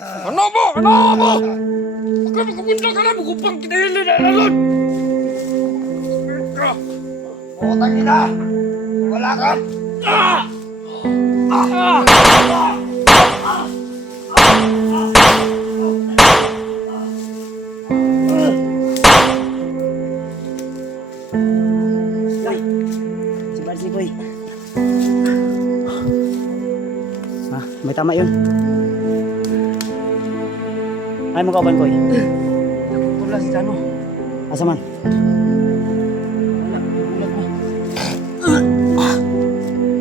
Ano mo? Ano mo? Huwag ka magpupunta ka na. Magupang kinahili na lalon. Putang ina! Wala ka! Ah! Ah! Si Barsi boy. May tama yun. Ay mo kauban koy. Tulas dyan o. Asa man?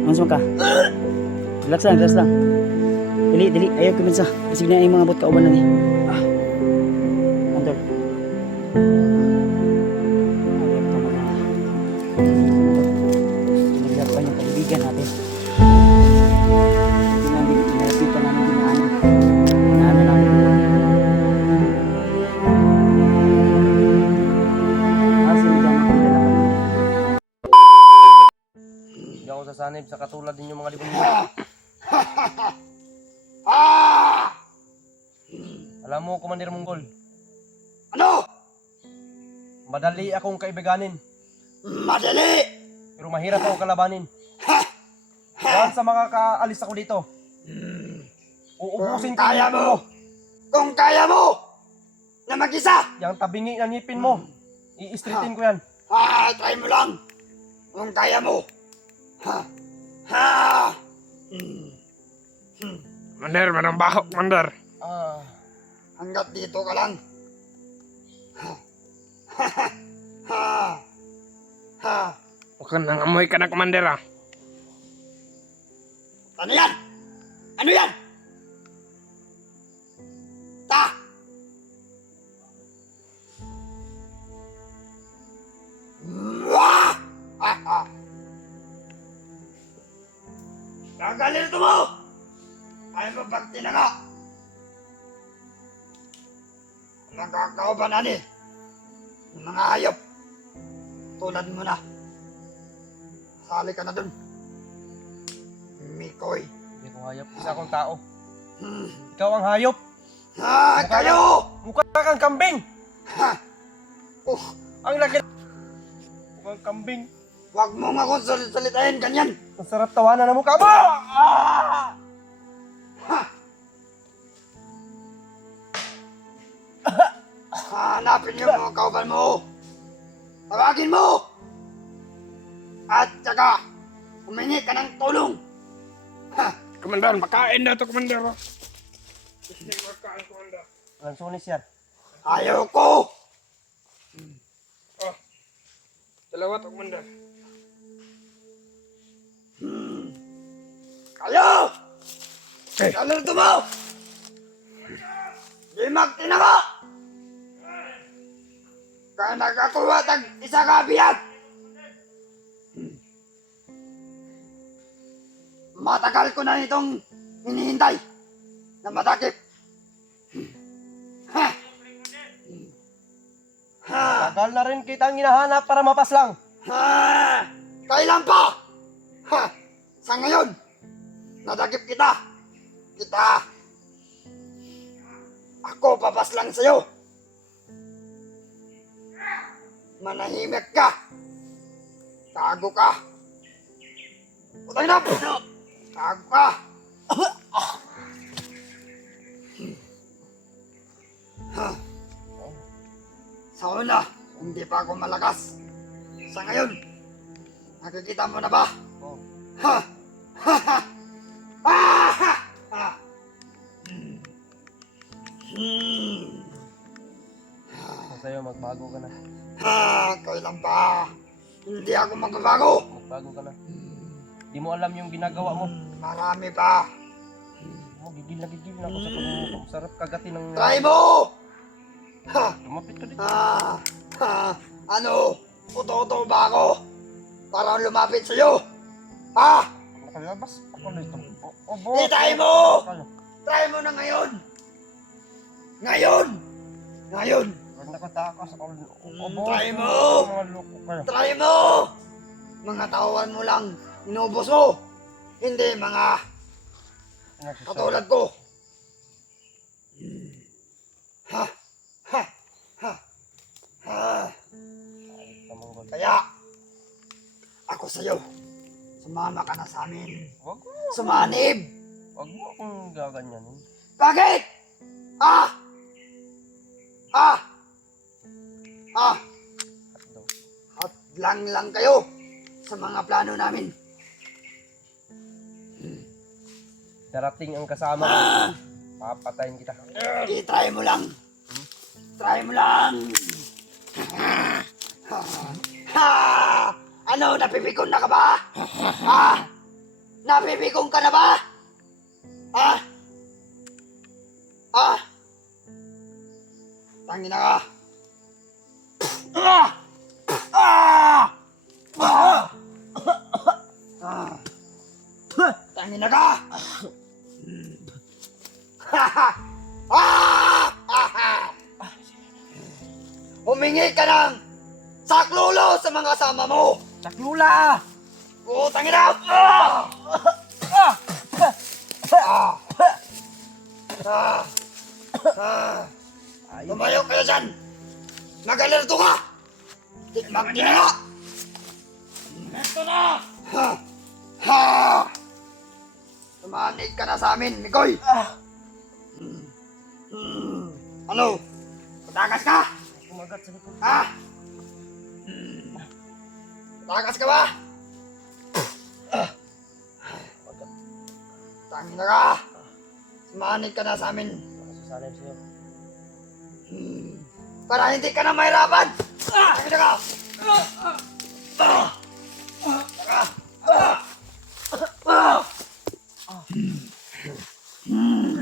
Ano ka? Relax lang, relax lang. Dili, ayaw kuminsa. Kasi na yung mga bot kauban na ni. Antol. Pinaglaruan yung kaibigan natin. Hindi namin pinalapitan namin dinaanan. Dinaanan namin. Kasi dyan ang pinalapan. Hindi ako sasanib sa katulad ninyo mga libon. Alam mo, Commander Monggol, Ano? madali akong kaibiganin, Madali! pero mahirap ako kalabanin. Dahil sa mga kaalis ako dito, uubusin ko Kaya yung mo! Kung kaya mo! Na mag-isa! Yang tabingi ng ngipin mo, i-streetin ko yan. Try mo lang! Kung kaya mo! Mandar, manang bahok, Mandar. Hanggat dito ka lang. Huwag kang nangamoy ka na, Commander, ah. Ano yan? Ano yan? Ta! Wah! Gagalito mo! Ay mabagti na nga! Magkakauban ani! Ng mga hayop! Tulad mo na! Sali ka na dun! Mikoy! Hindi ko hayop, isa akong tao. Ikaw ang hayop, Kayo! mukha kang kambing. Oh, Ang laki. Mukhang kambing. wag mo nga akong salitain ganyan! Ang sarap tawanan ng mukha mo. Hanapin niyo mga kauban mo! Tawagin mo! At saka, humingi ka ng tulong! Commander, makain na to, Commander, ah. Hindi makain, Commander. Ang sunis yan. Ayaw ko! Oh, dalawa to, Commander. Kayo! Eh. Kalurto mo! Di magtinama! Kaya nakakuha tag isa kabiyag! Matagal ko na itong hinihintay na matakip. Tagal na rin kitang hinahanap para mapaslang. Kailan pa? Sa ngayon, nadakip kita. Ako papaslang sa'yo. Manahimik ka. Tago ka. Putang ina! Tago ka. Sa una, hindi pa ako malakas. Sa ngayon, nakikita mo na ba? Oh. Ha! Ha! Ha! Ah! Ha! Ha! Sa'yo, magbago ka na. Kailan pa? Hindi ako magbabago. Magbago ka na. Di mo alam yung ginagawa mo. Marami pa. Gigil na ako sa pagmumukha. Sarap kagatin ng... Try mo! Ha! Lumapit ka dito. Ano? Uto-uto ba ako? Para lumapit sa'yo? Ha? Nakalabas ako dito. Obo. Try mo! Try mo na ngayon! Ngayon! Pag nakatakas ako. Obo. Try mo! Mga loko kayo. Try mo! Mga tawan mo lang, inubos mo! Hindi mga katulad ko. sa'yo. Sumama ka na sa amin. Wag mo. Sumanib! Wag mo akong gaganyanin. Bakit? Ah! Ah! Ah! Hotdog. Hadlang lang kayo sa mga plano namin. Darating ang kasama ko. Papatayin kita. I-try mo lang. Try mo lang. Ha! Ano, napipikon na ka ba? Ha? Napipikon ka na ba? Ha? Ha? Tangina ka. Ah! Ah! Ah! Ah! Tangina ka. Humingi ka ng saklolo sa mga kasama mo! Saklula! Putang ina! Tumayo kayo dyan! Mag-alerto ka! Magdina ka! Alerto na! Ha! Tumanig ka na sa amin, Mikoy! Ano? Patakas ka? Kumagat sa likod. Ha? Patakas ka ba? Tangina ka! Sumanig ka na sa amin. Nakasasanay sa'yo. Para hindi ka na mahirapan! Tangina ka!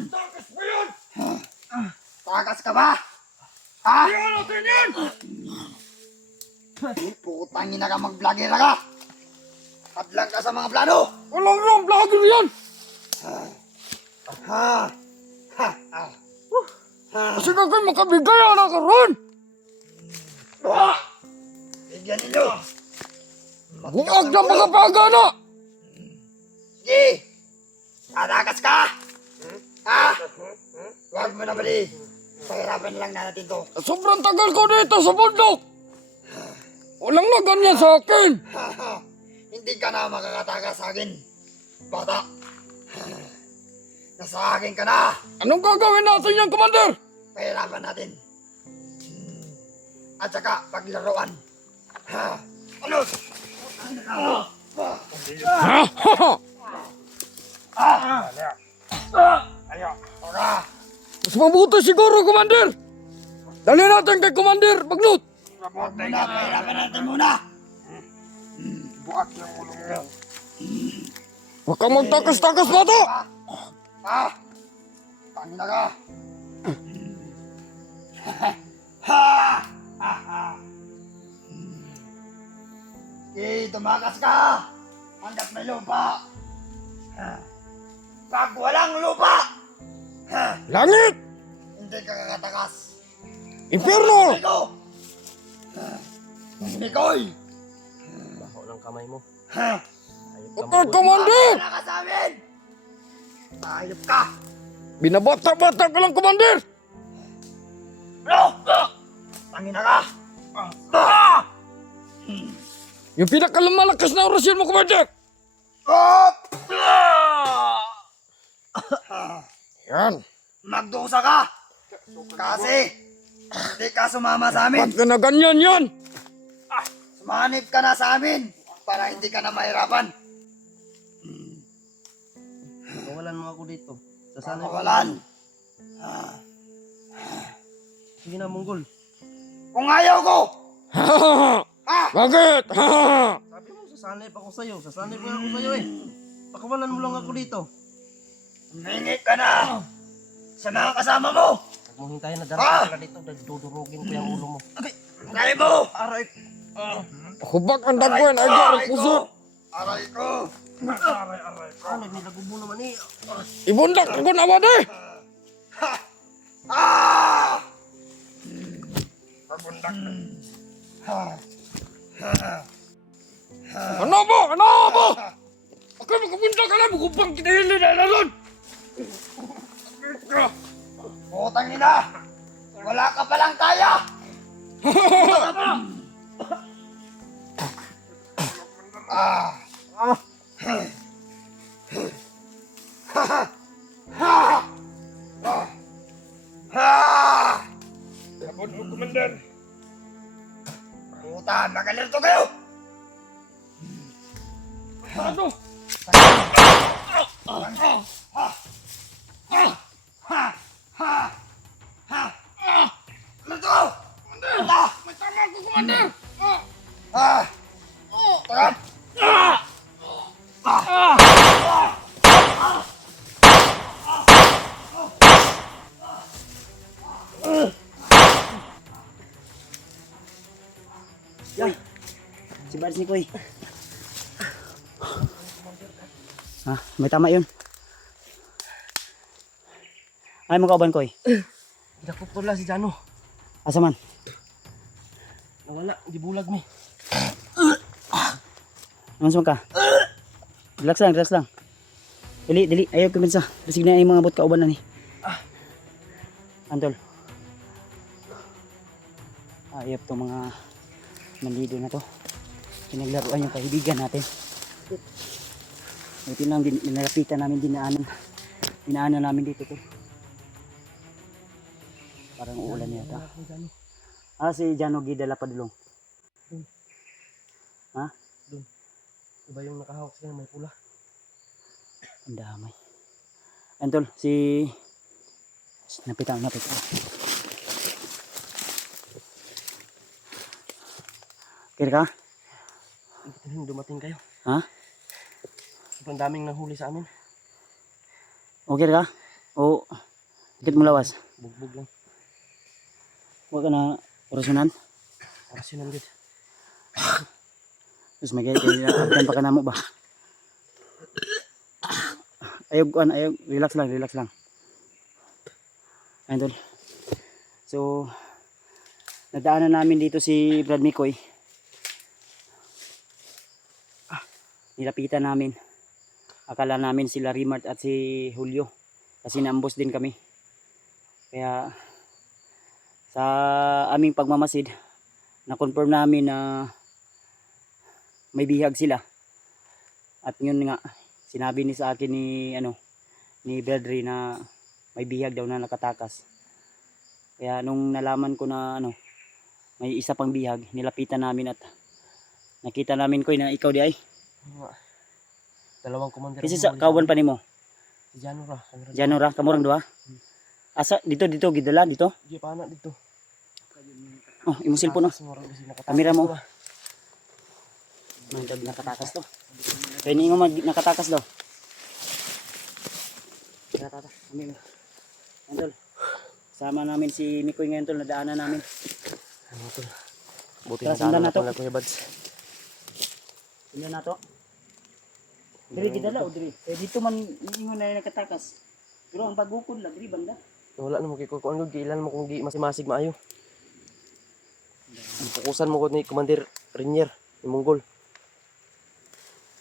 Takas mo yun! Takas ka ba? Ha? Iyan natin yan! Putang ina ka, mag-vlogger ka! Hadlang ka sa mga plano! Walang lang vlogger yan! Ha? Ha? Ha? Kasi ka kayo makabigay na ka ron! Bigyan ninyo! Huwag na makapagana! Sige! Tatakas ka! Ha? Huwag mo na bali! Pahirapan lang na natin to. Sobrang tagal ko dito sa bundok! Walang na ganyan sa akin! Hindi ka na makakatakas sa akin, bata. Nasa akin ka na. Anong gagawin natin yan, Commander? Pahirapan natin. At saka paglaruan. Ano? Tara. Mas mabuti siguro, Commander! Dali natin kay Commander Bagnut! Huwag muna, pahirapan natin muna. Buat yung ulo mo. Huwag kang magtakas-takas, bata! Ha? Tangina ka. Ha! Ha! Ha! Okay, tumakas ka. Hanggat may lupa. Pag walang lupa, Langit! hindi ka kakatakas. Inferno! Miko! Mikoy! Baho ng kamay mo. Ha? Ayop ka Okay, mo. Commander! Wala ka sa amin! Ayop ka! Binabata-bata ka lang, Commander! Tangina ka! Yung pinakamalakas na orasyon mo, Commander! Yan. Magdusa ka! Kasi hindi ka sumama sa amin. Ba't ka na ganyan yan? Sumanib ka na sa amin para hindi ka na mahirapan. Kawalan mo ako dito. Sasanay ko. Kawalan. Sige na, Monggol. Kung ayaw ko! Ha? Bakit? Sabi mo, sasanay pa ako sa'yo. Sasanay pa ako sa'yo eh. Pakawalan mo lang ako dito. Humingi ka na sa mga kasama mo. Huwag mong hintayin na darating ka dito. Dahil dudurugin ko yung ulo mo. Aray mo! Aray! Hubak ang dagwan, ay di Aray puso. ko! Aray ko! Ano, nilagubo naman eh. Ibundak ako na ba, de? Ah! Pabundak. Ano ba? Ano ba? Ako makapunta ka na, bukupang kinahili na lalon. Putang ina! Wala ka palang kaya! Abot mo, Commander. Puta, magalito kayo! Ano? Galito! May tama ako, Commander. Tara! Yan. Si Bards ni Koy. Ha, may tama yun. Ay mo kauban Koy. Dakop ko lang si Jano. Asa man? Nawala, gibulag mi. Ano ka? Relax lang, relax lang. Dili, ayaw kuminsa. Basig na yung mga bot kauban na ni. Antol. Ayop to mga manlido na to. Pinaglaruan yung kaibigan natin. Buti lang dinalapitan namin dinaanan namin dito to. Parang uulan yata. Si Jano Gidala Padulong. Ha? Iba yung nakahawak sila may pula. Ang damay. Antol, si... Napitang. Kira ka? Dumating kayo. Ha? Sobrang daming nahuli sa amin. Okay ka? O, dikit mo lawas. Bugbog lang. Huwag ka na orasunan. Orasyonan gid. Terus may kaya pa ka na mo ba? Ayog, relax lang. Ayun tol. So, nadaanan namin dito si Brad Mikoy. Nilapitan namin. Akala namin sila Rimart at si Julio. Kasi naambos din kami. Kaya, sa aming pagmamasid, na-confirm namin na may bihag sila. At yun nga, sinabi ni sa akin ni Bradley na may bihag daw na nakatakas. Kaya nung nalaman ko na may isa pang bihag, nilapitan namin at nakita namin ko na ikaw di ay. Dalawang commander. Kasi sa kauban pa nimo. Si Jano ra. Janora, kamurang duha. Asa dito gidala dito. Di pa na dito. Oh, imo cellphone no. Kamera mo. Ba? Mandag nakatakas to. Kaya ni mo nakatakas daw. Tara. Kami. Antol. Sama namin si Mikoy ngayon tol, nadaanan namin. Ano to? Buti Tara, na sundan na to. pala Kuya Bads. Tingnan na to. Diri gidala o diri. Dito man ingon na nakatakas. Pero ang pagukod la diri banda. Wala na mo kay kuan ko giilan mo kung gi masimasig maayo. Fokusan mo ko ni Commander Rinier, ni Monggol.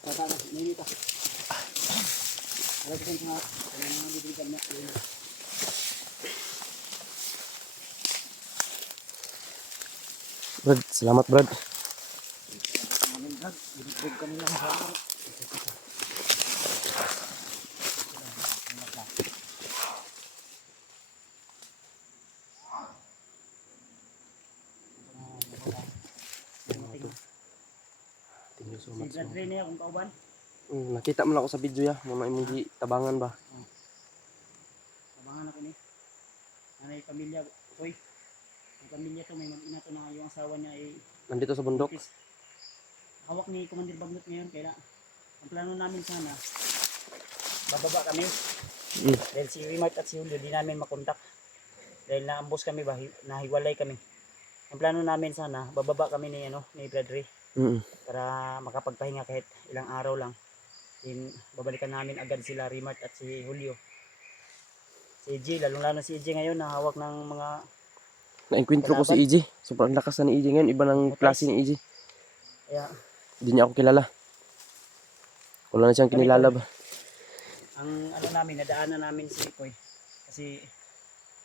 Tara, nini ta. Ala ko sa mga diri kan na. Brad, salamat Brad. Amin dag, ibig kami lang sa. Thank you so Si much. Bradley niya kung kauban. Nakita mo na ako sa video ya, mga emoji tabangan ba. Sabangan ako ni. Nanay pamilya, oy. Ang pamilya to may mag-ina to na yung asawa niya ay Nandito sa bundok. hawak ni Commander Bagnot ngayon kaya ang plano namin sana bababa kami. Dahil si Rimart at si Julio di namin makontak. Dahil naambos kami ba, nahiwalay kami. Ang plano namin sana bababa kami ni ni Bradley para makapagpahinga kahit ilang araw lang. Then babalikan namin agad sila Rimart at si Julio. Si EJ, lalong-lalo si EJ ngayon na hawak ng mga Na-encuentro ko si EJ. Sobrang lakas na ni EJ ngayon, iba ng klase ni EJ. kaya Hindi niya ako kilala. Wala na siyang kinilala ba. ang namin, nadaanan namin si Koy. Kasi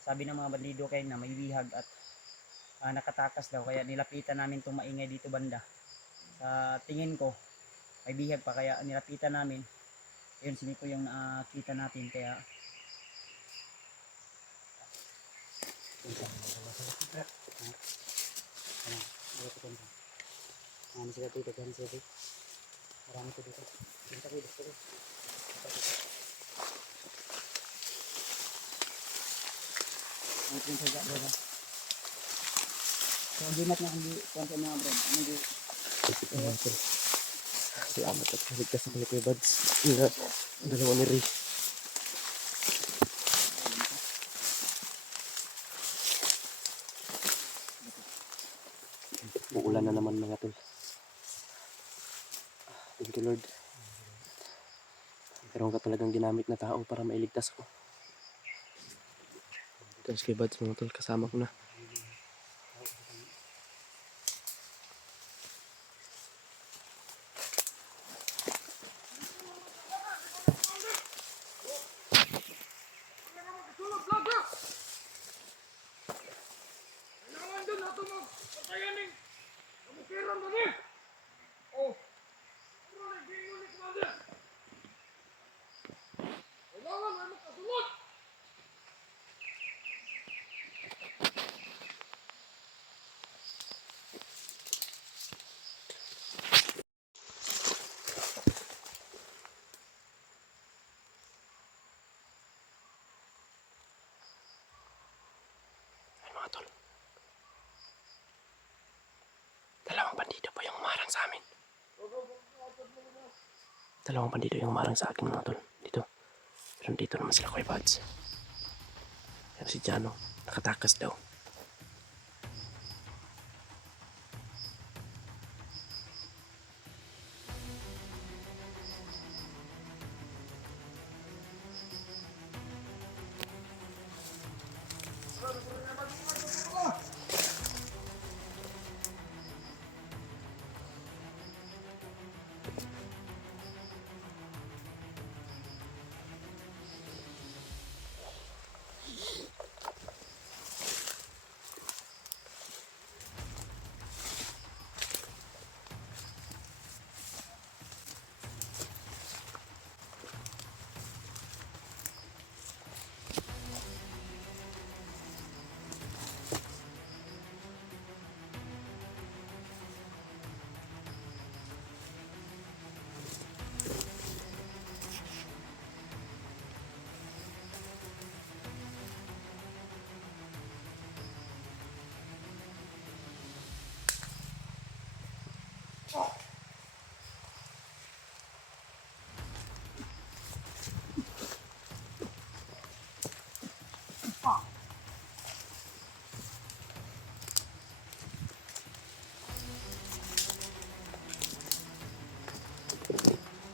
sabi ng mga bandido kayo na may bihag at nakatakas daw. Kaya nilapitan namin itong maingay dito banda. Sa tingin ko, may bihag pa kaya nilapitan namin. Ayun, si Nico yung nakita natin kaya ano sila dito, dyan sila dito. Marami ko dito. Dito ko, dito ko. Ang pinsa dyan, bro. So, gimat na hindi konti mga bro. Hindi. Salamat at ligtas ako ni Kuya Buds. Ingat. Dalawa ni Ray. Uulan na naman mga tol. Thank you Lord. Meron ka talagang ginamit na tao para mailigtas ko. Tapos kay Buds mga tol, kasama ko na. Tulog laga. Kailangan doon nato mo. Patayanin. Kamukiran mo ni. Oh. Ano na ginyo ni Commander? Kailangan ay makasunod. Ay mga tol. Dalawang bandido po yung umarang sa amin. Dalawang bandido yung umarang sa akin mga tol. Dito. Pero dito naman sila Kuya Buds. Pero si Jano, nakatakas daw.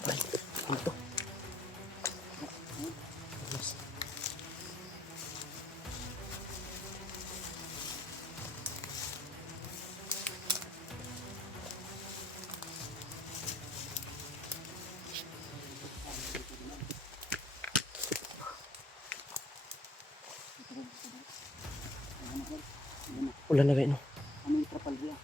Ay, dito. Ulan na rin, no? ano yung trapal dia?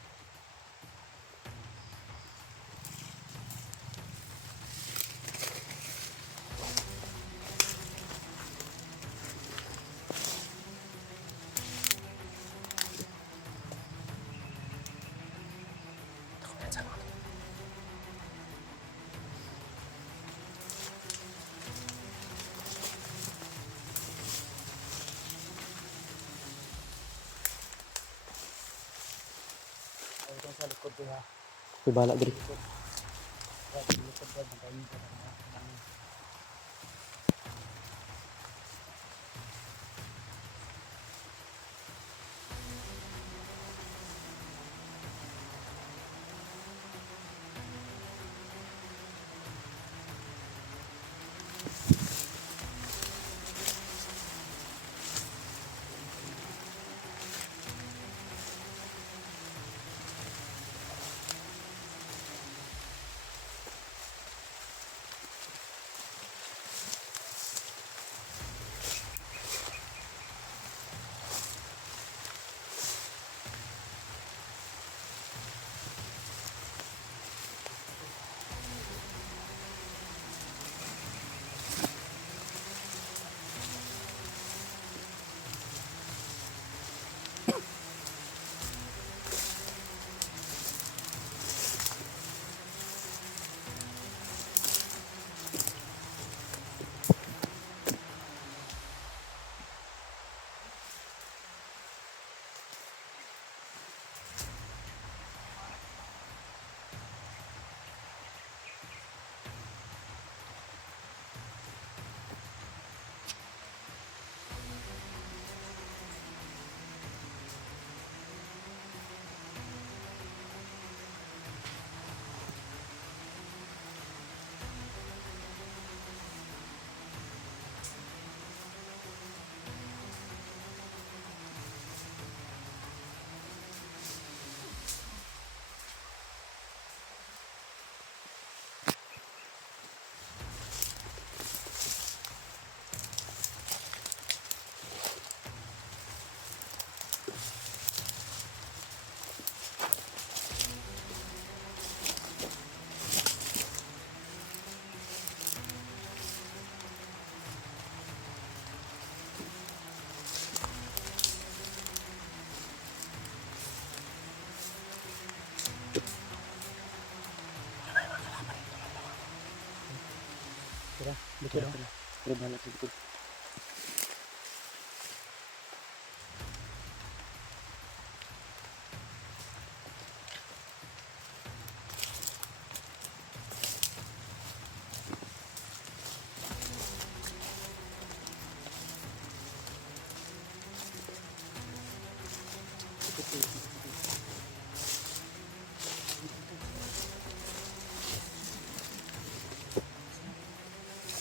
Ako yan sa mga tol. Ay, ito sa likod ko ha. May bala diri. Sa likod ko, magkain ko. Tara, likod ako. Tara, bahala sa likod.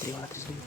Teriwa natin sa iyo.